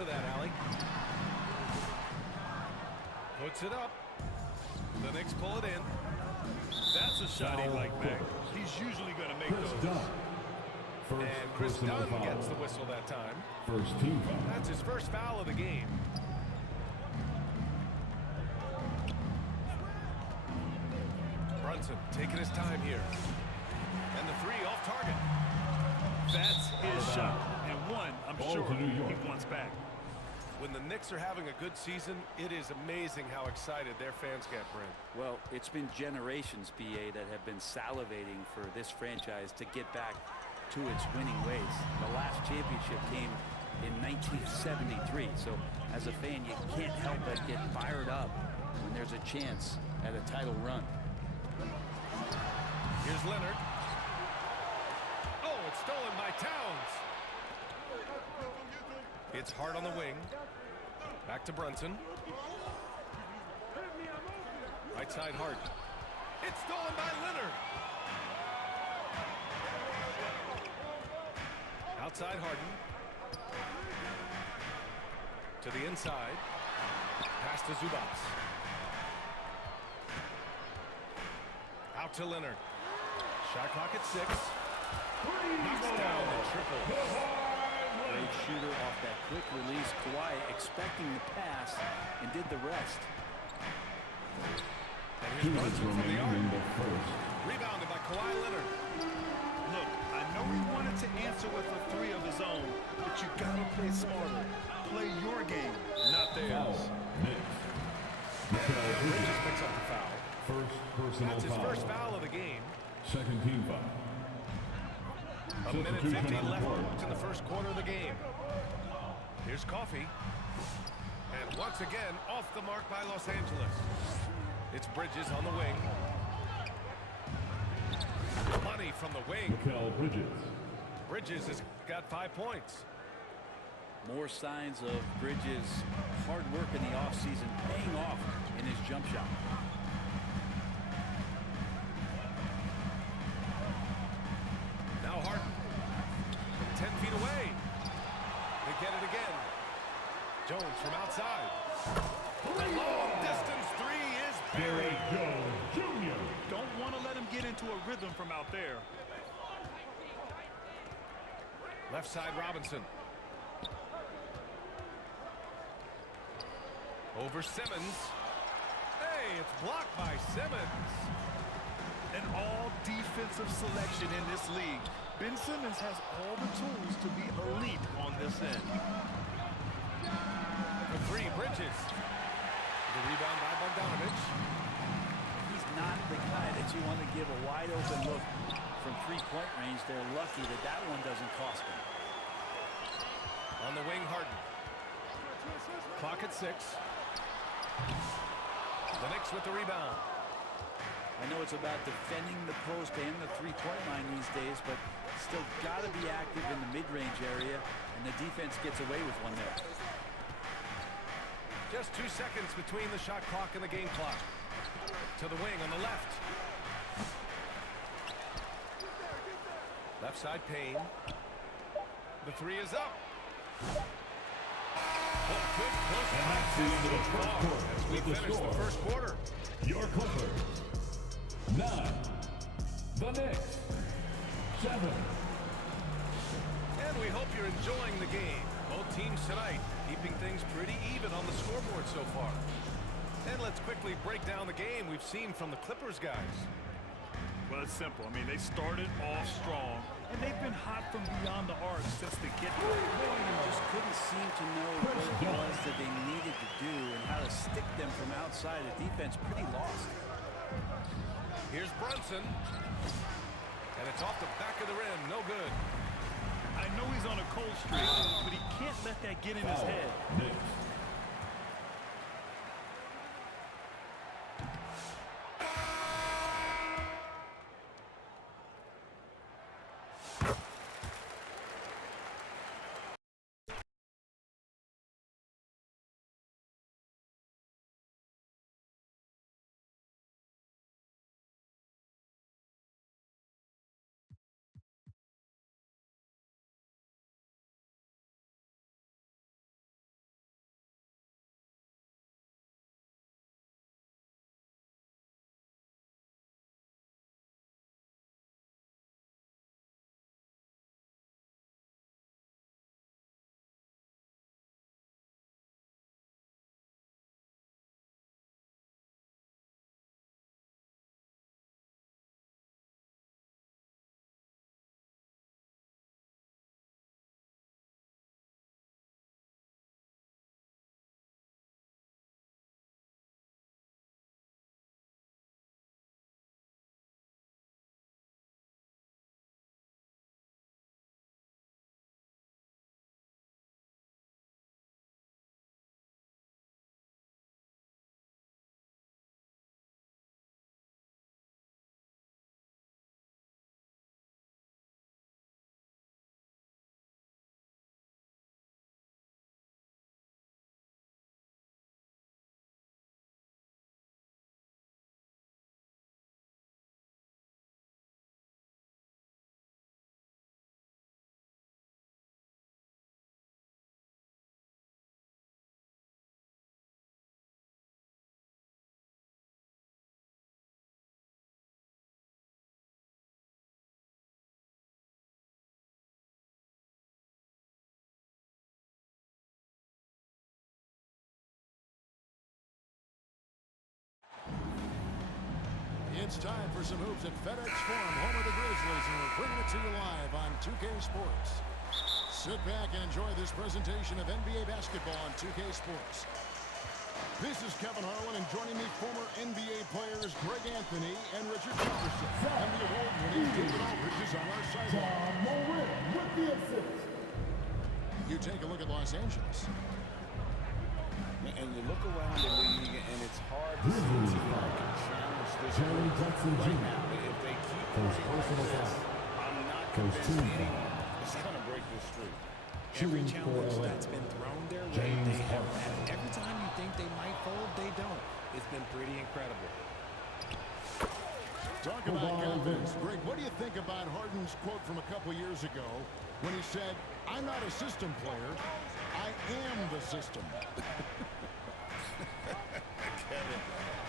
for that, Allie. Puts it up. The Knicks pull it in. That's a shot he like, Mac. He's usually going to make those. And Chris Dunn gets the whistle that time. First team foul. That's his first foul of the game. Brunson taking his time here. And the three off target. That's his shot. And one, I'm sure he wants back. When the Knicks are having a good season, it is amazing how excited their fans get, Brent. Well, it's been generations, BA, that have been salivating for this franchise to get back to its winning ways. The last championship came in 1973, so as a fan, you can't help but get fired up when there's a chance at a title run. Here's Leonard. Oh, it's stolen by Towns. It's Hart on the wing. Back to Brunson. Right side Hart. It's stolen by Leonard. Outside Harden. To the inside. Pass to Zubac. Out to Leonard. Shot clock at 6. Knocks down the triple. Great shooter off that quick release. Kawhi expecting the pass and did the rest. And here's Brunson from the arc. Rebounded by Kawhi Leonard. Look, I know he wanted to answer with a three of his own, but you gotta play smarter. Play your game, not theirs. Bridges picks up the foul. First personal That's his foul. first foul of the game. Second team foul. A minute 50 left in the first quarter of the game. Here's Coffey. And once again, off the mark by Los Angeles. It's Bridges on the wing. Money from the wing. Mikal Bridges. Bridges has got 5 points. More signs of Bridges' hard work in the offseason paying off in his jump shot. Now Harden. 10 feet away. They get it again. Jones from outside. The long distance three is buried. Jones Jr. Don't want to let him get into a rhythm from out there. Left side Robinson. Over Simmons. Hey, it's blocked by Simmons. An all-defensive selection in this league. Ben Simmons has all the tools to be elite on this end. The three, Bridges. The rebound by Bogdanovich. He's not the guy that you want to give a wide-open look from three-point range. They're lucky that that one doesn't cost them. On the wing, Harden. Clock at 6. The Knicks with the rebound. I know it's about defending the post and the three-point line these days, but still got to be active in the mid-range area, and the defense gets away with one there. Just 2 seconds between the shot clock and the game clock. To the wing on the left. Left side Payne. The three is up. Oh, good close And that's the end of the first quarter. as we With the finish score, the first quarter. your Clippers 9, the Knicks 7. And we hope you're enjoying the game. Both teams tonight keeping things pretty even on the scoreboard so far. And let's quickly break down the game we've seen from the Clippers guys. Well, it's simple. I mean, they started off strong, and they've been hot from beyond the arc since the get-go. Just couldn't seem to know what it was that they needed to do and how to stick them from outside. The defense pretty lost. Here's Brunson. And it's off the back of the rim. No good. I know he's on a cold streak, but he can't let that get in his head. Knicks. It's time for some hoops at FedEx Forum, home of the Grizzlies, and we're bringing it to you live on 2K Sports. Sit back and enjoy this presentation of NBA basketball on 2K Sports. This is Kevin Harlan, and joining me, former NBA players Greg Anthony and Richard Jefferson. And the award-winning David Aldridge is on our sideline. You take a look at Los Angeles. And you look around the league, and it's hard to see a team that can challenge this group right now. If they keep playing like this, I'm not convinced anyone is going to break this streak. Every challenge that's been thrown their way, they have had. Every time you think they might fold, they don't. It's been pretty incredible. Talk about confidence. Greg, what do you think about Harden's quote from a couple years ago when he said, "I'm not a system player, I am the system"? Kevin,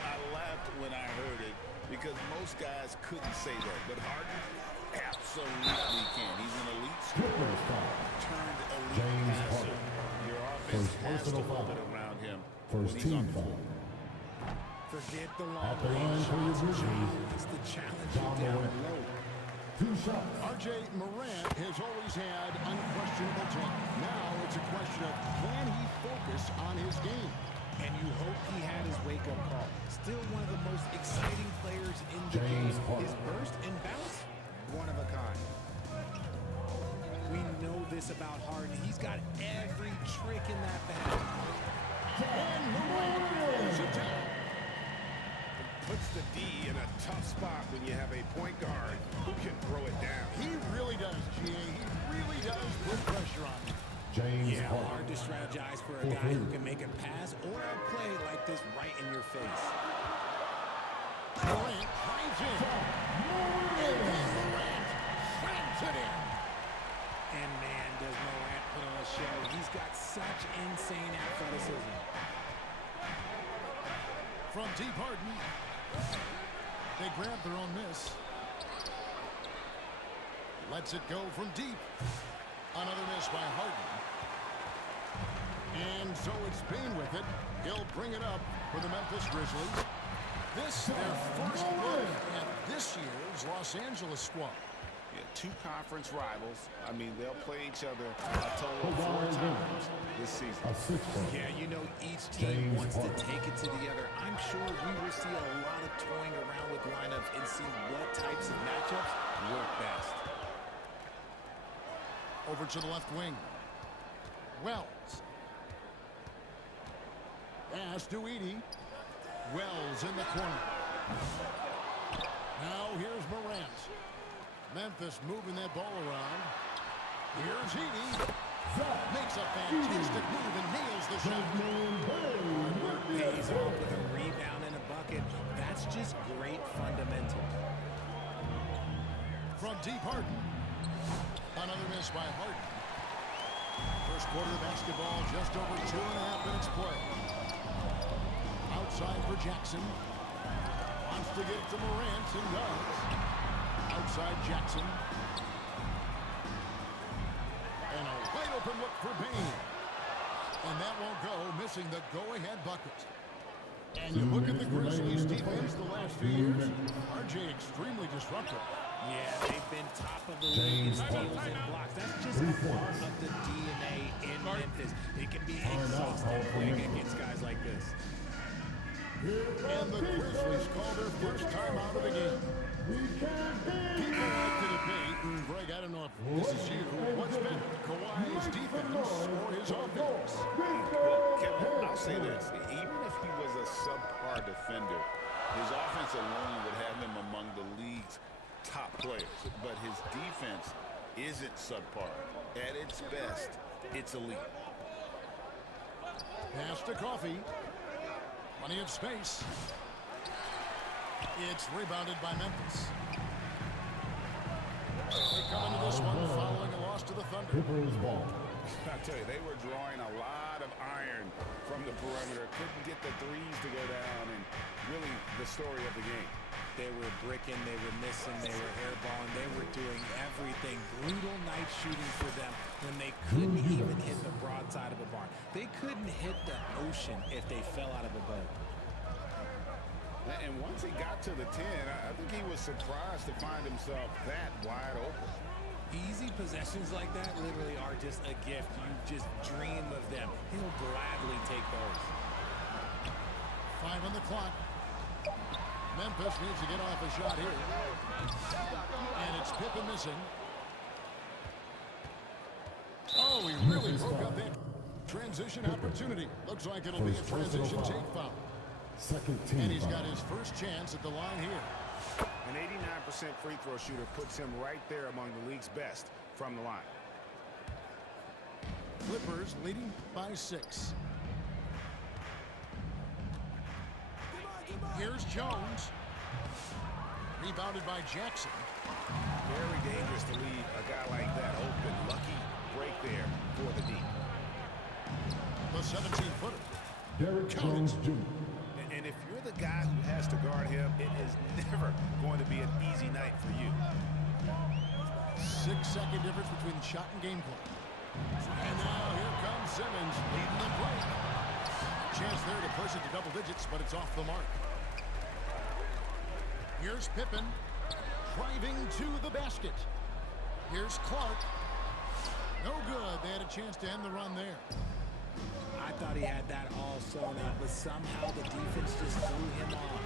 I laughed when I heard it because most guys couldn't say that, but Harden absolutely can. He's an elite scorer turned elite passer. Your offense has to hold it around him when he's on the floor. Forget the long range shots. It's the challenge down low. 2 shots. RJ Morant has always had unquestionable talent. Now it's a question of, can he focus on his game? And you hope he had his wake-up call. Still one of the most exciting players in the game. His burst and bounce, one of a kind. We know this about Harden. He's got every trick in that bag. And Morant throws it down. Puts the D in a tough spot when you have a point guard who can throw it down. He really does, GA. He really does put pressure on him. Yeah, hard to strategize for a guy who can make a pass or a play like this right in your face. Morant drives in. And then Morant slams it in. And man, does Morant put on a show. He's got such insane athleticism. From deep, Harden. They grab their own miss. Lets it go from deep. Another miss by Harden. And so it's Bane with it. He'll bring it up for the Memphis Grizzlies. This their first look at this year's Los Angeles squad. Yeah, 2 conference rivals. I mean, they'll play each other a total of 4 times this season. Yeah, you know each team wants to take it to the other. I'm sure we will see a lot of toying around with lineups and see what types of matchups work best. Over to the left wing. Wells. Pass to Edey. Wells in the corner. Now here's Morant. Memphis moving that ball around. Here's Edey. Makes a fantastic move and nails the shot. Pays off with a rebound and a bucket. That's just great fundamental. From deep, Harden. Another miss by Harden. First quarter of basketball, just over 2.5 minutes play. Outside for Jackson. Wants to get it to Morant and does. Outside Jackson. And a wide open look for Bane. And that won't go, missing the go-ahead bucket. And you look at the Grizzlies defense the last few years. RJ extremely disruptive. Yeah, they've been top of the league in steals and blocks. That's just a part of the DNA in Memphis. It can be exhausting playing against guys like this. And the Grizzlies call their first time out of the game. People like to debate, and Greg, I don't know if this is you, what's better, Kawhi's defense or his offense? Well, Kevin, I'll say this. Even if he was a subpar defender, his offense alone would have him among the league's top players. But his defense isn't subpar. At its best, it's elite. Pass to Coffee. Plenty of space. It's rebounded by Memphis. They come into this one following a loss to the Thunder. I tell you, they were drawing a lot of iron from the perimeter. Couldn't get the threes to go down, and really the story of the game. They were bricking, they were missing, they were airballing, they were doing everything. Brutal night shooting for them when they couldn't even hit the broadside of a barn. They couldn't hit the ocean if they fell out of a boat. And once he got to the 10, I think he was surprised to find himself that wide open. Easy possessions like that literally are just a gift. You just dream of them. He'll gladly take those. 5 on the clock. Memphis needs to get off a shot here. And it's Pippen missing. Oh, he really broke up that transition opportunity. Looks like it'll be a transition take foul. Second team And he's foul. got his first chance at the line here. An 89% free throw shooter puts him right there among the league's best from the line. Clippers leading by 6. Here's Jones. Rebounded by Jackson. Very dangerous to leave a guy like that open. Lucky break there for the D. The 17-footer. Derrick Jones Jr. And if you're the guy who has to guard him, it is never going to be an easy night for you. 6-second difference between the shot and game clock. And now here comes Simmons leading the break. Chance there to push it to double digits, but it's off the mark. Here's Pippen driving to the basket. Here's Clark. No good. They had a chance to end the run there. I thought he had that all sewn up, but somehow the defense just threw him off.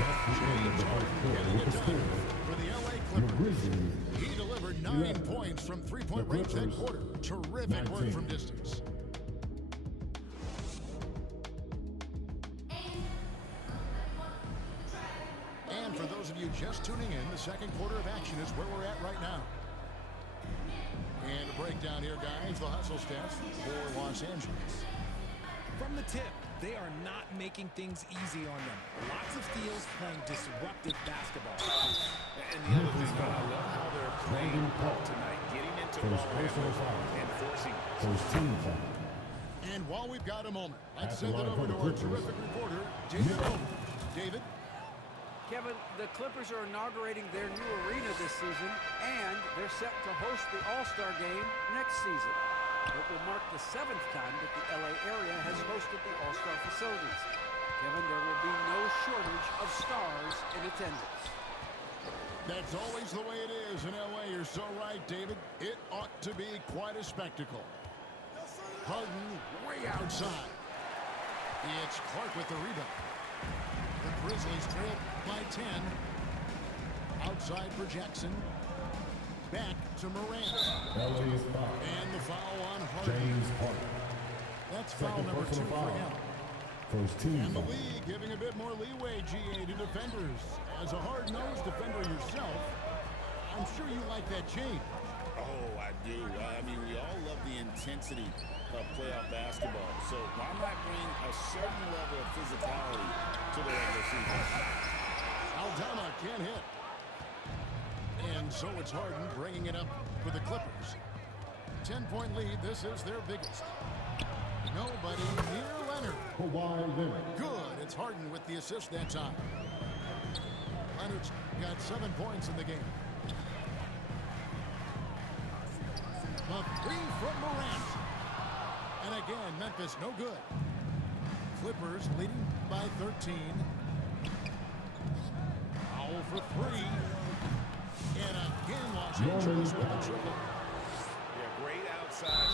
That's the end of the first quarter Getting with it the done score. for the LA The Clippers. Grizzlies He delivered 9 11. points from three-point The range that Clippers, quarter. Terrific work 19. from distance. And for those of you just tuning in, the second quarter of action is where we're at right now. And a breakdown here, guys. The hustle stats for Los Angeles. From the tip, they are not making things easy on them. Lots of steals, playing disruptive basketball. And the other thing, I love how they're playing tonight, getting into First ball personal handling foul. and forcing. First team foul. And while we've got a moment, let's At the send it line over for to the our Clippers. terrific reporter, David Yeah. Roach. David? Kevin, the Clippers are inaugurating their new arena this season, and they're set to host the All-Star Game next season. It will mark the 7th time that the LA area has hosted the All-Star facilities. Kevin, there will be no shortage of stars in attendance. That's always the way it is in LA. You're so right, David. It ought to be quite a spectacle. Harden way outside. It's Clark with the rebound. The Grizzlies trail by 10. Outside for Jackson. Back to Morant. LA's foul. And the foul on Harden. James Harden. That's foul Second number 2 personal for foul. him. First team And the foul. league giving a bit more leeway, GA, to defenders. As a hard-nosed defender yourself, I'm sure you like that change. Oh, I do. I mean, we all love the intensity of playoff basketball. So why not bring a certain level of physicality to the regular season? Aldama can't hit. And so it's Harden bringing it up for the Clippers. 10-point lead. This is their biggest. Nobody near Leonard. Kawhi Leonard. Good. It's Harden with the assist that time. Leonard's got 7 points in the game. The 3 from Morant. And again, Memphis no good. Clippers leading by 13. Foul for 3. And again, Los Angeles with a triple. Yeah, great outside